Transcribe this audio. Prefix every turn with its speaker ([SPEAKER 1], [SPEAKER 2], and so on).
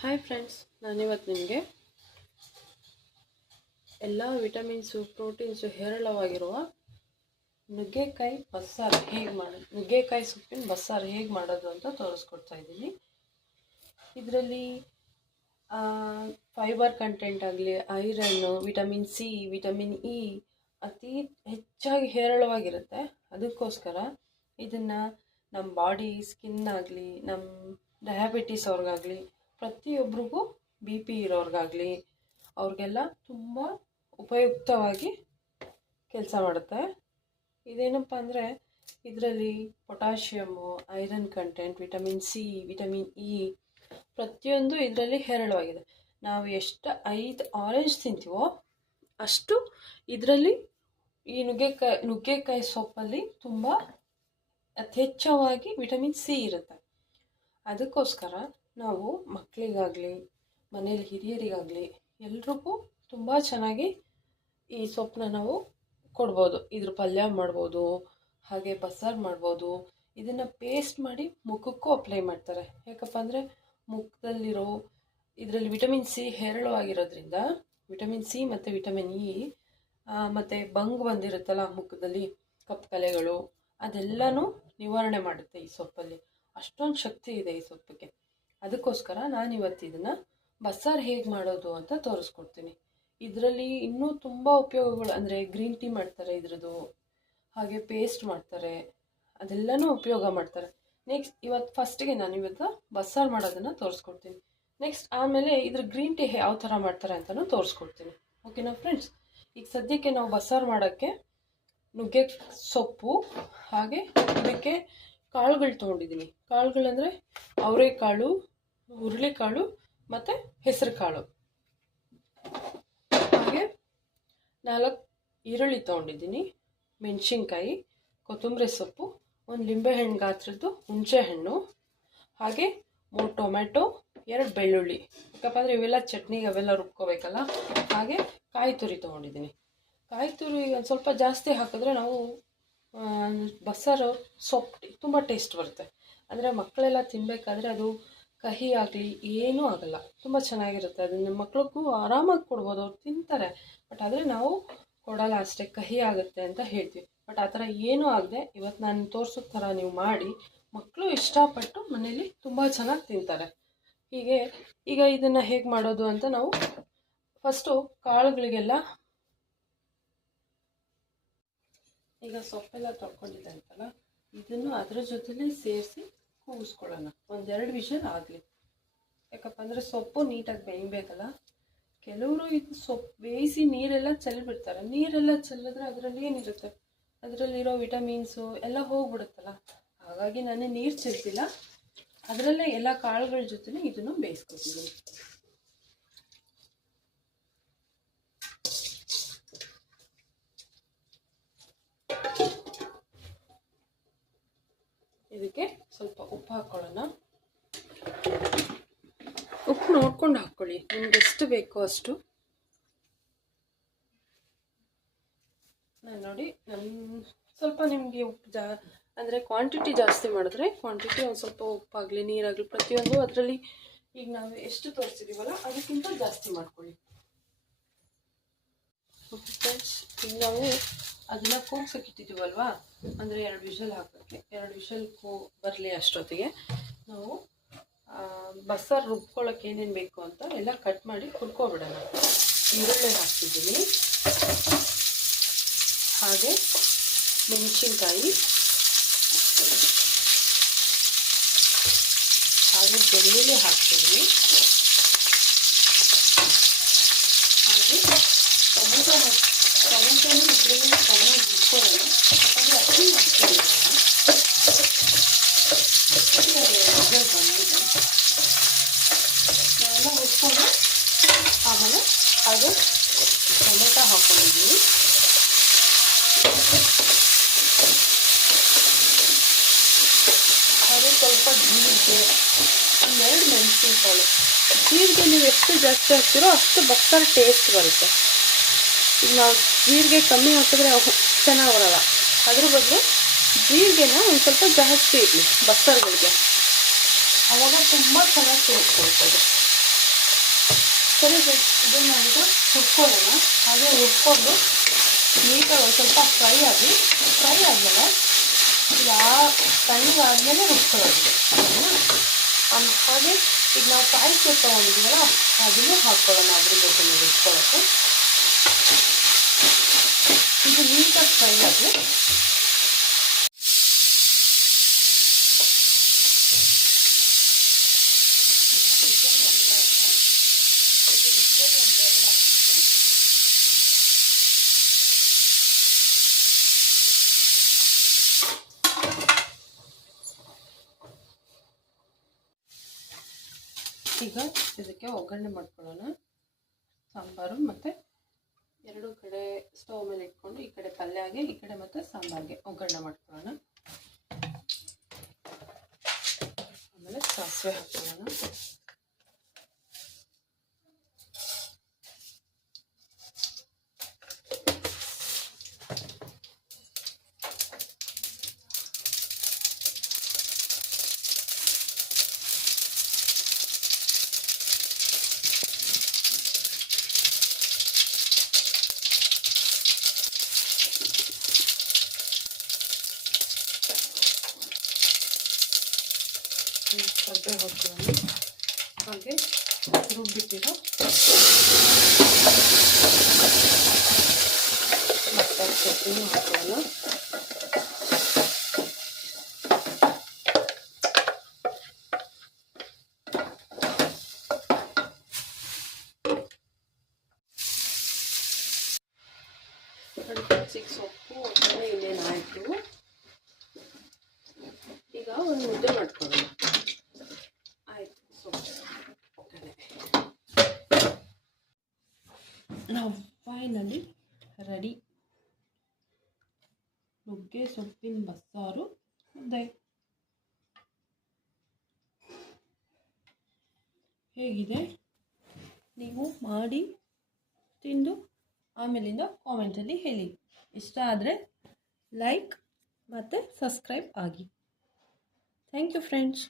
[SPEAKER 1] Hi friends ನಾನಿವತ್ತು ನಿಮಗೆ ಎಲ್ಲ ವಿಟಮಿನ್ಸು ಪ್ರೋಟೀನ್ಸು ಹೇರಳವಾಗಿರುವ ನುಗ್ಗೆಕಾಯಿ ಬಸ್ಸಾರು ಹೇಗೆ ಮಾಡೋದು ನುಗ್ಗೆಕಾಯಿ ಸೊಪ್ಪಿನ ಬಸ್ಸಾರು ಹೇಗೆ ಮಾಡೋದು ಅಂತ ತೋರಿಸ್ಕೊಡ್ತಾ ಇದ್ದೀನಿ. ಇದರಲ್ಲಿ ಫೈಬರ್ ಕಂಟೆಂಟ್ ಆಗಲಿ iron vitamin C vitamin E ಅತಿ ಹೆಚ್ಚಾಗಿ ಹೇರಳವಾಗಿರುತ್ತೆ. ಅದಕ್ಕೋಸ್ಕರ ಇದನ್ನು ನಮ್ಮ ಬಾಡಿ ಸ್ಕಿನ್ ಆಗಲಿ ನಮ್ಮ ಡಯಾಬಿಟೀಸ್ ಅವ್ರಿಗಾಗಲಿ ಪ್ರತಿಯೊಬ್ಬರಿಗೂ ಬಿ ಪಿ ಇರೋರ್ಗಾಗಲಿ, ಅವ್ರಿಗೆಲ್ಲ ತುಂಬ ಉಪಯುಕ್ತವಾಗಿ ಕೆಲಸ ಮಾಡುತ್ತೆ. ಇದೇನಪ್ಪ ಅಂದರೆ, ಇದರಲ್ಲಿ potassium iron content vitamin C vitamin E ಪ್ರತಿಯೊಂದು ಇದರಲ್ಲಿ ಹೇರಳವಾಗಿದೆ. ನಾವು ಎಷ್ಟು ಐದು ಆರೆಂಜ್ ತಿಂತೀವೋ ಅಷ್ಟು ಇದರಲ್ಲಿ ಈ ನುಗ್ಗೆಕಾಯಿ ನುಗ್ಗೆಕಾಯಿ ಸೊಪ್ಪಲ್ಲಿ ತುಂಬ ಅತಿ ವಿಟಮಿನ್ ಸಿ ಇರುತ್ತೆ. ಅದಕ್ಕೋಸ್ಕರ ನಾವು ಮಕ್ಕಳಿಗಾಗಲಿ, ಮನೇಲಿ ಹಿರಿಯರಿಗಾಗಲಿ ಎಲ್ರಿಗೂ ತುಂಬ ಚೆನ್ನಾಗಿ ಈ ಸೊಪ್ಪನ್ನ ನಾವು ಕೊಡ್ಬೋದು. ಇದ್ರ ಪಲ್ಯ ಮಾಡ್ಬೋದು, ಹಾಗೆ ಬಸ್ಸಾರು ಮಾಡ್ಬೋದು. ಇದನ್ನು ಪೇಸ್ಟ್ ಮಾಡಿ ಮುಖಕ್ಕೂ ಅಪ್ಲೈ ಮಾಡ್ತಾರೆ. ಯಾಕಪ್ಪ ಅಂದರೆ ಮುಖದಲ್ಲಿರೋ, ಇದರಲ್ಲಿ ವಿಟಮಿನ್ ಸಿ ಹೇರಳವಾಗಿರೋದ್ರಿಂದ ವಿಟಮಿನ್ ಸಿ ಮತ್ತು ವಿಟಮಿನ್ ಇ ಮತ್ತು ಬಂಗ್ ಬಂದಿರುತ್ತಲ್ಲ ಮುಖದಲ್ಲಿ ಕಪ್ಪು ಕಲೆಗಳು, ಅದೆಲ್ಲನೂ ನಿವಾರಣೆ ಮಾಡುತ್ತೆ ಈ ಸೊಪ್ಪಲ್ಲಿ. ಅಷ್ಟೊಂದು ಶಕ್ತಿ ಇದೆ ಈ ಸೊಪ್ಪಿಗೆ. ಅದಕ್ಕೋಸ್ಕರ ನಾನು ಇವತ್ತು ಇದನ್ನು ಬಸ್ಸಾರು ಹೇಗೆ ಮಾಡೋದು ಅಂತ ತೋರಿಸ್ಕೊಡ್ತೀನಿ. ಇದರಲ್ಲಿ ಇನ್ನೂ ತುಂಬ ಉಪಯೋಗಗಳು, ಅಂದರೆ ಗ್ರೀನ್ ಟೀ ಮಾಡ್ತಾರೆ ಇದ್ರದ್ದು, ಹಾಗೆ ಪೇಸ್ಟ್ ಮಾಡ್ತಾರೆ, ಅದೆಲ್ಲನೂ ಉಪಯೋಗ ಮಾಡ್ತಾರೆ. ನೆಕ್ಸ್ಟ್, ಇವತ್ತು ಫಸ್ಟಿಗೆ ನಾನು ಇವತ್ತು ಬಸ್ಸಾರು ಮಾಡೋದನ್ನು ತೋರಿಸ್ಕೊಡ್ತೀನಿ. ನೆಕ್ಸ್ಟ್, ಆಮೇಲೆ ಇದ್ರ ಗ್ರೀನ್ ಟೀ ಯಾವ ಥರ ಮಾಡ್ತಾರೆ ಅಂತಲೂ ತೋರಿಸ್ಕೊಡ್ತೀನಿ. ಓಕೆನಾ ಫ್ರೆಂಡ್ಸ್? ಈಗ ಸದ್ಯಕ್ಕೆ ನಾವು ಬಸ್ಸಾರು ಮಾಡೋಕ್ಕೆ ನುಗ್ಗೆ ಸೊಪ್ಪು, ಹಾಗೆ ಇದಕ್ಕೆ ಕಾಳುಗಳು ತೊಗೊಂಡಿದ್ದೀನಿ ಕಾಳುಗಳಂದರೆ ಅವರೆಕಾಳು ಹುರುಳಿಕಾಳು ಮತ್ತು ಹೆಸರು ಕಾಳು ಹಾಗೆ ನಾಲ್ಕು ಈರುಳ್ಳಿ ತೊಗೊಂಡಿದ್ದೀನಿ. ಮೆಣಸಿನ್ಕಾಯಿ, ಕೊತ್ತಂಬರಿ ಸೊಪ್ಪು, ಒಂದು ಲಿಂಬೆಹಣ್ಣು ಗಾತ್ರದ್ದು ಹುಣಸೆಹಣ್ಣು, ಹಾಗೆ ಮೂರು ಟೊಮೆಟೊ ಎರಡು ಬೆಳ್ಳುಳ್ಳಿ. ಯಾಕಪ್ಪ ಅಂದರೆ ಇವೆಲ್ಲ ಚಟ್ನಿಗೆ ಅವೆಲ್ಲ ರುಬ್ಕೋಬೇಕಲ್ಲ? ಹಾಗೆ ಕಾಯಿ ತುರಿ ತೊಗೊಂಡಿದ್ದೀನಿ. ಕಾಯಿ ತುರಿ ಒಂದು ಸ್ವಲ್ಪ ಜಾಸ್ತಿ ಹಾಕಿದ್ರೆ ನಾವು ಬಸ್ಸಾರು ಸೊಪ್ಪು ತುಂಬ ಟೇಸ್ಟ್ ಬರುತ್ತೆ. ಅಂದರೆ ಮಕ್ಕಳೆಲ್ಲ ತಿನ್ನಬೇಕಾದ್ರೆ ಅದು ಕಹಿ ಆಗಲಿ ಏನೂ ಆಗಲ್ಲ. ತುಂಬ ಚೆನ್ನಾಗಿರುತ್ತೆ. ಅದನ್ನು ಮಕ್ಳಿಗೂ ಆರಾಮಾಗಿ ಕೊಡ್ಬೋದು. ಅವ್ರು ತಿಂತಾರೆ. ಬಟ್ ಆದರೆ ನಾವು ಕೊಡಲ್ಲ ಅಷ್ಟೇ. ಕಹಿ ಆಗುತ್ತೆ ಅಂತ ಹೇಳ್ತೀವಿ. ಬಟ್ ಆ ಥರ ಏನೂ ಆಗದೆ ಇವತ್ತು ನಾನು ತೋರಿಸೋ ಥರ ನೀವು ಮಾಡಿ, ಮಕ್ಕಳು ಇಷ್ಟಪಟ್ಟು ಮನೇಲಿ ತುಂಬ ಚೆನ್ನಾಗಿ ತಿಂತಾರೆ. ಹೀಗೆ, ಈಗ ಇದನ್ನು ಹೇಗೆ ಮಾಡೋದು ಅಂತ ನಾವು ಫಸ್ಟು ಕಾಳುಗಳಿಗೆಲ್ಲ ಈಗ ಸೊಪ್ಪೆಲ್ಲ ತೊಳ್ಕೊಂಡಿದೆ ಅಂತಲ್ಲ, ಇದನ್ನು ಅದರ ಜೊತೆಲೇ ಸೇರಿಸಿ ಕೂಗಿಸ್ಕೊಳ್ಳೋಣ. ಒಂದೆರಡು ವಿಷಲ್ ಆಗಲಿ. ಯಾಕಪ್ಪ ಅಂದರೆ ಸೊಪ್ಪು ನೀಟಾಗಿ ಬೇಯಬೇಕಲ್ಲ? ಕೆಲವರು ಇದು ಸೊಪ್ಪು ಬೇಯಿಸಿ ನೀರೆಲ್ಲ ಚೆಲ್ಬಿಡ್ತಾರೆ. ನೀರೆಲ್ಲ ಚೆಲ್ಲಿದ್ರೆ ಅದರಲ್ಲಿ ಏನಿರುತ್ತೆ? ಅದರಲ್ಲಿರೋ ವಿಟಮಿನ್ಸು ಎಲ್ಲ ಹೋಗ್ಬಿಡುತ್ತಲ್ಲ? ಹಾಗಾಗಿ ನಾನು ನೀರು ಚೆಲ್ತಿಲ್ಲ ಅದರಲ್ಲೇ ಎಲ್ಲ ಕಾಳುಗಳ ಜೊತೆ ಇದನ್ನು ಬೇಯಿಸ್ಕೊತೀನಿ ಇದಕ್ಕೆ ಸ್ವಲ್ಪ ಉಪ್ಪು ಹಾಕ್ಕೊಳ್ಳೋಣ ಉಪ್ಪು ನೋಡ್ಕೊಂಡು ಹಾಕ್ಕೊಳ್ಳಿ ನಿಮ್ಗೆ ಎಷ್ಟು ಬೇಕೋ ಅಷ್ಟು. ನಾನು ನೋಡಿ ನನ್ನ ಸ್ವಲ್ಪ ನಿಮಗೆ ಉಪ್ಪು ಜಾ ಅಂದರೆ ಕ್ವಾಂಟಿಟಿ ಜಾಸ್ತಿ ಮಾಡಿದ್ರೆ ಕ್ವಾಂಟಿಟಿ ಒಂದು ಸ್ವಲ್ಪ ಉಪ್ಪಾಗಲಿ ನೀರಾಗಲಿ ಪ್ರತಿಯೊಂದು ಅದರಲ್ಲಿ ಈಗ ನಾವು ಎಷ್ಟು ತೋರಿಸಿದ್ದೀವಲ್ಲ ಅದಕ್ಕಿಂತ ಜಾಸ್ತಿ ಮಾಡ್ಕೊಳ್ಳಿ. ಫ್ರೆಂಡ್ಸ್ ಈಗ ನಾವು ಅದನ್ನ ಕೂಗ್ಸಕ್ಕೆ ಇಟ್ಟಿದ್ದೀವಲ್ವಾ ಅಂದರೆ ಎರಡು ವಿಷಲ್ ಹಾಕೋಕ್ಕೆ. ಎರಡು ವಿಷಲ್ ಕೂ ಬರಲಿ ಅಷ್ಟೊತ್ತಿಗೆ. ನಾವು ಬಸ್ಸಾರು ರುಬ್ಕೊಳ್ಳೋಕೆ ಏನೇನು ಬೇಕು ಅಂತ ಎಲ್ಲ ಕಟ್ ಮಾಡಿ ಹುರ್ಕೊಬಿಡೋಣ ಈರುಳ್ಳಿ ಹಾಕ್ತಿದ್ದೀನಿ ಹಾಗೆ ಮೆಣಸಿನ್ಕಾಯಿ. ಹಾಗೆ ಬೆಳ್ಳುಳ್ಳಿ ಹಾಕ್ತಿದ್ದೀನಿ ಹಾಗೆ ಟೊಮೆಟೊ ಹಾಕಿ ಟೊಮೆಟೊನು ಇದರಲ್ಲಿ ಚೆನ್ನಾಗಿ ಹುರ್ಕೊಳ್ಳೋಣ ಯಾಕಂದರೆ ಅಕ್ಕಿ ನಾವೆಲ್ಲ ಹುರ್ಕೊಂಡು ಆಮೇಲೆ ಅದು ಟೊಮೆಟೊ ಹಾಕ್ಕೊಂಡಿದ್ದೀನಿ ಅದು ಸ್ವಲ್ಪ ಜೀರಿಗೆ ಒಂದೆರಡು ಮೆಣಸಿನ್ಕಾಳು ಜೀರಿಗೆ ನೀವು ಎಷ್ಟು ಜಾಸ್ತಿ ಹಾಕ್ತೀರೋ ಅಷ್ಟು ಬಸ್ಸಾರು ಟೇಸ್ಟ್ ಬರುತ್ತೆ ಈಗ ನಾವು ಜೀರಿಗೆ ಕಮ್ಮಿ ಹಾಕಿದ್ರೆ ಚೆನ್ನಾಗಿ ಬರೋಲ್ಲ. ಅದ್ರ ಬದಲು ಜೀರಿಗೆನ ಒಂದು ಸ್ವಲ್ಪ ಜಾಸ್ತಿ ಇರಲಿ ಬಸ್ಸಾರುಗಳಿಗೆ. ಅವಾಗ ತುಂಬ ಚೆನ್ನಾಗಿ ಬರ್ತದೆ ಸರಿ ಇದು ಈಗ ಹುರ್ಕೊಳ್ಳೋಣ. ಹಾಗೆ ಹುರ್ಕೊಂಡು ನೀಟಾಗಿ ಒಂದು ಸ್ವಲ್ಪ ಫ್ರೈ ಆಗಿ, ಫ್ರೈ ಆದಮೇಲೆ ಯಾವ ಆದಮೇಲೆ ಹುಡ್ಕೊಳ್ಳೋದು ಆಮ್- ಹಾಗೆ ಈಗ ನಾವು ಕಾಯಿ ತೊಗೊಂಡಿದ್ದೀವಲ್ಲ ಅದನ್ನು ಹಾಕ್ಕೊಳ್ಳೋಣ ಅದ್ರ ಜೊತೆ ರುಬ್ಕೊಳ್ಳೋಕ್ಕೆ ಇದು ನೀಟಾಗಿ ಫ್ರೈ ಆಗಲಿ ಈಗ ಇದಕ್ಕೆ ಒಗ್ಗರಣೆ ಮಾಡ್ಕೊಳ್ಳೋಣ. ಸಾಂಬಾರು ಮತ್ತು ಎರಡು ಕಡೆ ಸ್ಟವ್ ಮೇಲೆ ಇಟ್ಕೊಂಡು ಈ ಕಡೆ ಪಲ್ಯಗೆ ಈ ಕಡೆ ಮತ್ತು ಸಾಂಬಾರಿಗೆ ಒಗ್ಗರಣೆ ಮಾಡ್ಕೊಳ್ಳೋಣ ಆಮೇಲೆ ಸಾಸಿವೆ ಹಾಕ್ಕೊಳ್ಳೋಣ ಕರ್ಬೇ ಹಾಕ್ಕೊಳ್ಳೋಣ ಹಾಗೆ ರುಬ್ಬಿಟ್ಟಿರೋ ಮತ್ತೆ ಚಟ್ನಿ ಹಾಕೋಣ ಸಿಕ್ಸ್ ಸೊಪ್ಪು, ಒಗ್ಗರಣೆ ಇನ್ನೇನು ಈಗ ಒಂದು ಮುದ್ದೆ ಮಾಡ್ಕೊಳ್ಳೋಣ ಆಯಿತು ಸೊಪ್ಪು ಒಗ್ಗರಣೆ ನಾವು ಫೈನಲಿ ರೆಡಿ ನುಗ್ಗೆ, ಸೊಪ್ಪಿನ ಬಸ್ಸಾರು, ಮುದ್ದೆ. ಹೇಗಿದೆ? ನೀವು ಮಾಡಿ, ತಿಂದು, ಆಮೇಲಿಂದ ಕಾಮೆಂಟಲ್ಲಿ ಹೇಳಿ. ಇಷ್ಟ ಆದರೆ ಲೈಕ್ ಮತ್ತು ಸಬ್ಸ್ಕ್ರೈಬ್ ಆಗಿ. Thank you friends